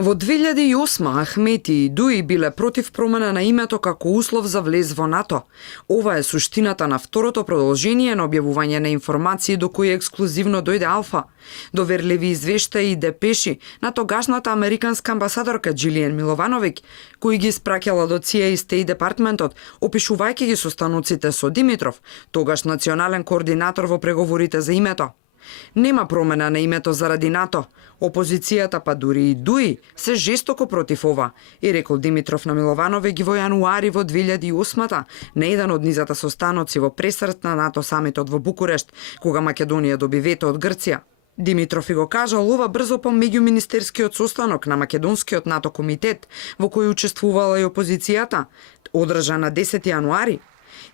Во 2008 Ахмети и Дуи биле против промена на името како услов за влез во НАТО. Ова е суштината на второто продолжение на објавување на информации до кои ексклузивно дојде Алфа. Доверливи извештаи и депеши на тогашната американска амбасадорка Джилијан Миловановиќ, кои ги испраќала до ЦИА и Стејт департментот, опишувајќи ги состаноците со Димитров, тогаш национален координатор во преговорите за името. Нема промена на името заради НАТО. Опозицијата, па дури и Дуи, се жестоко против ова, и рекол Димитров на Миловановиќ во јануари во 2008 на еден од низата состаноци во пресрт на НАТО самитот во Букурешт, кога Македонија доби вето од Грција. Димитров и го кажал ова брзо по меѓуминистерскиот состанок на Македонскиот НАТО комитет, во кој учествувала и опозицијата, одржан на 10 јануари.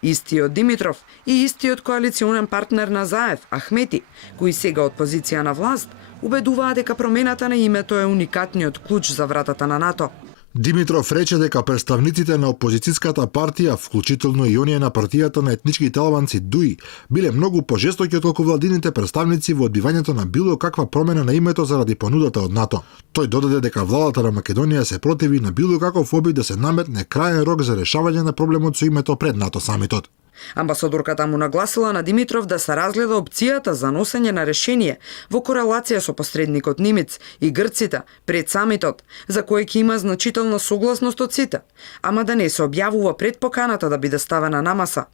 Истиот Димитров и истиот коалиционен партнер на Заев, Ахмети, кои сега од позиција на власт, убедуваат дека промената на името е уникатниот клуч за вратата на НАТО. Димитров рече дека представниците на опозицијската партија, вклучително и оние на партијата на етничките албанци Дуи, биле многу пожестоки отколку владините представници во одбивањето на било каква промена на името заради понудата од НАТО. Тој додаде дека владата на Македонија се противи на било каков обид да се наметне краен рок за решавање на проблемот со името пред НАТО самитот. Амбасадорката му нагласила на Димитров да се разгледа опцијата за носење на решение во корелација со посредникот Нимиц и грците пред самитот, за кој ќе има значителна согласност од сите, ама да не се објавува пред поканата да биде ставена на маса.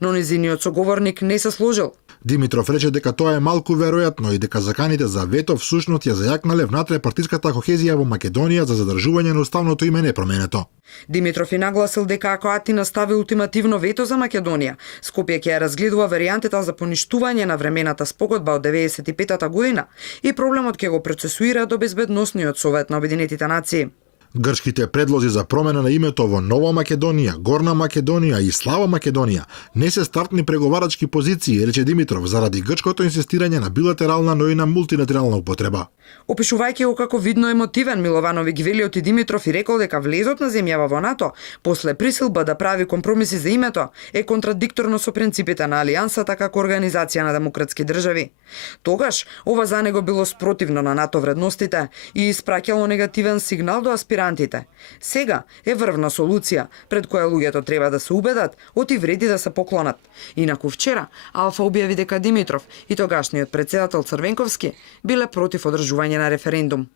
Но низиниот соговорник не се сложил. Димитров рече дека тоа е малку веројатно и дека заканите за вето всушност ја зајакнале внатре партиската кохезија во Македонија за задржување на уставното име непроменето. Димитров и нагласил дека ако Атина стави ултимативно вето за Македонија, Скопје ќе ја разгледува варијантата за поништување на времената спогодба од 95-та година и проблемот ќе го процесуира до Безбедносниот совет на Обединетите нации. Грчките предлози за промена на името во Нова Македонија, Горна Македонија и Слава Македонија не се стартни преговарачки позиции, рече Димитров, заради грчкото инсистирање на билатерална, но и на мултилатерална употреба. Опишувајќи го како видно емотивен, Миловановиќ вели оти Димитров и рекол дека влезот на земјава во НАТО, после присилба да прави компромиси за името, е контрадикторно со принципите на Алијансата како организација на демократски држави. Тогаш, ова за него било спротивно на НАТО вредностите и испраќало негативен сигнал до аспирантите. Сега е врвна солуција, пред која луѓето треба да се убедат, оти вреди да се поклонат. Инаку вчера, Алфа објави дека Димитров и тогашниот претседател Црвенковски биле против одржување на референдум.